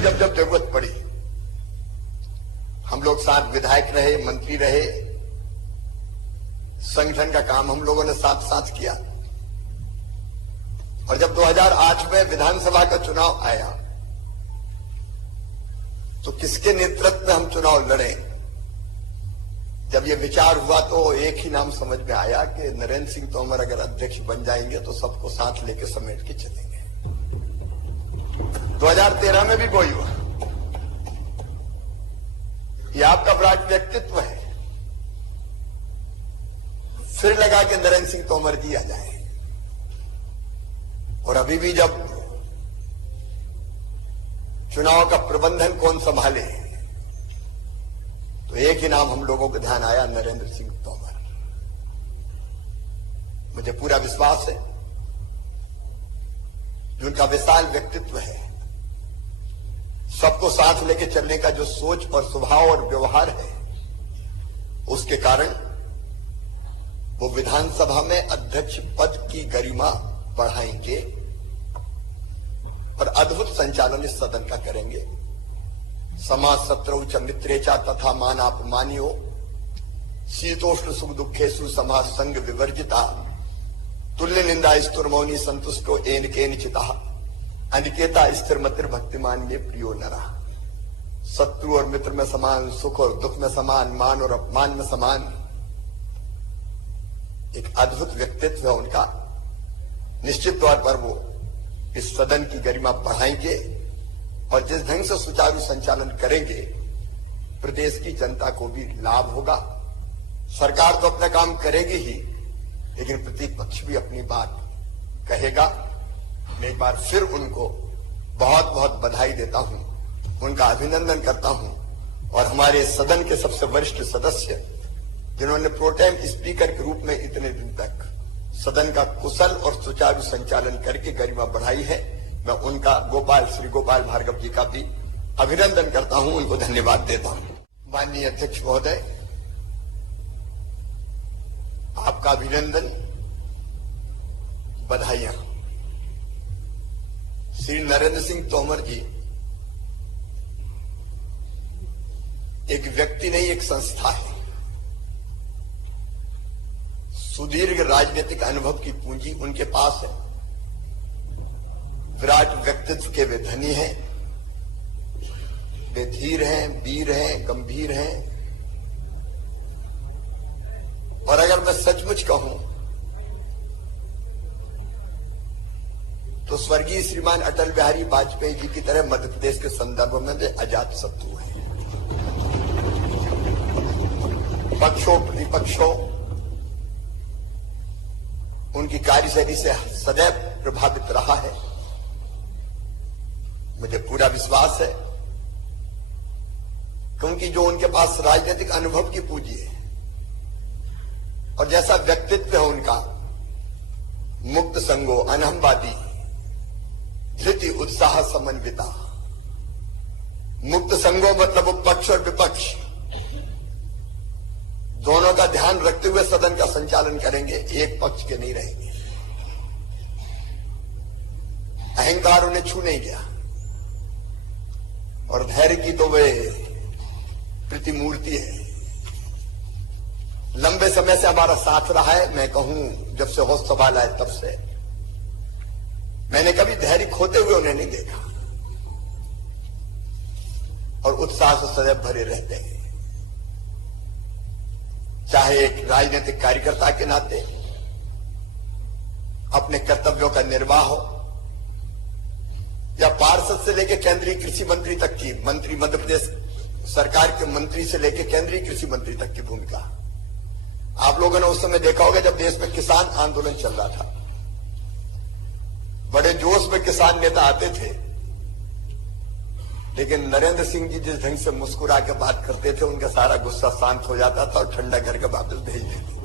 जब जब जरूरत पड़ी हम लोग साथ विधायक रहे, मंत्री रहे, संगठन का काम हम लोगों ने साथ साथ किया। और जब 2008 में विधानसभा का चुनाव आया तो किसके नेतृत्व में हम चुनाव लड़े, जब ये विचार हुआ तो एक ही नाम समझ में आया कि नरेंद्र सिंह तोमर अगर अध्यक्ष बन जाएंगे तो सबको साथ लेके समेट के चलेंगे। 2013 में भी वही हुआ। ये आपका विराट व्यक्तित्व है, फिर लगा कि नरेंद्र सिंह तोमर जी आ जाए। और अभी भी जब चुनाव का प्रबंधन कौन संभाले तो एक ही नाम हम लोगों को ध्यान आया, नरेंद्र सिंह तोमर। मुझे पूरा विश्वास है जिनका विशाल व्यक्तित्व है, सबको साथ लेके चलने का जो सोच और स्वभाव और व्यवहार है, उसके कारण वो विधानसभा में अध्यक्ष पद की गरिमा बढ़ाएंगे और अद्भुत संचालन इस सदन का करेंगे। समाज शत्रु च मित्रेचा तथा मानापमानियो शीतोष्ण सुख दुखेशु समाज संग विवर्जिता तुल्य निंदा स्तुर्मौनी संतुष्टो एन केन चिता अनिकेता स्थिर मतिर भक्तिमान में प्रियो नरा। शत्रु और मित्र में समान, सुख और दुख में समान, मान और अपमान में समान। एक अद्भुत व्यक्तित्व है उनका। निश्चित तौर पर वो इस सदन की गरिमा बढ़ाएंगे और जिस ढंग से सुचारू संचालन करेंगे प्रदेश की जनता को भी लाभ होगा। सरकार तो अपना काम करेगी ही, लेकिन प्रतिपक्ष भी अपनी बात कहेगा। मैं एक बार फिर उनको बहुत बहुत बधाई देता हूं, उनका अभिनंदन करता हूं। और हमारे सदन के सबसे वरिष्ठ सदस्य जिन्होंने प्रोटेम स्पीकर के रूप में इतने दिन तक सदन का कुशल और सुचारू संचालन करके गरिमा बढ़ाई है, मैं उनका श्री गोपाल भार्गव जी का भी अभिनंदन करता हूं, उनको धन्यवाद देता हूं। माननीय अध्यक्ष महोदय, आपका अभिनंदन, बधाइयां। श्री नरेंद्र सिंह तोमर जी एक व्यक्ति नहीं, एक संस्था है। सुदीर्घ राजनीतिक अनुभव की पूंजी उनके पास है। विराट व्यक्तित्व के वे धनी हैं, वे धीर हैं, वीर हैं, गंभीर हैं। और अगर मैं सचमुच कहूं तो स्वर्गीय श्रीमान अटल बिहारी वाजपेयी जी की तरह मध्य प्रदेश के संदर्भ में वे अजात शत्रु हैं। पक्षों प्रतिपक्षों उनकी कार्यशैली से सदैव प्रभावित रहा है। मुझे पूरा विश्वास है क्योंकि जो उनके पास राजनीतिक अनुभव की पूंजी है और जैसा व्यक्तित्व है उनका, मुक्त संगो, अनहमवादी, धृति उत्साह समन्विता। मुक्त संगो मतलब पक्ष और विपक्ष दोनों का ध्यान रखते हुए सदन का संचालन करेंगे, एक पक्ष के नहीं रहेंगे। अहंकार उन्हें छू नहीं गया और धैर्य की तो वे प्रतिमूर्ति है। लंबे समय से हमारा साथ रहा है। मैं कहूं जब से होश संभाल आए तब से मैंने कभी धैर्य खोते हुए उन्हें नहीं देखा और उत्साह से सदैव भरे रहते हैं। चाहे एक राजनीतिक कार्यकर्ता के नाते अपने कर्तव्यों का निर्वाह हो या पार्षद से लेकर केंद्रीय कृषि मंत्री तक की, मंत्री मध्य प्रदेश सरकार के मंत्री से लेकर केंद्रीय कृषि मंत्री तक की भूमिका। आप लोगों ने उस समय देखा होगा जब देश में किसान आंदोलन चल रहा था, बड़े जोश में किसान नेता आते थे, लेकिन नरेंद्र सिंह जी जिस ढंग से मुस्कुरा के बात करते थे उनका सारा गुस्सा शांत हो जाता था और ठंडा करके वापस भेज देते।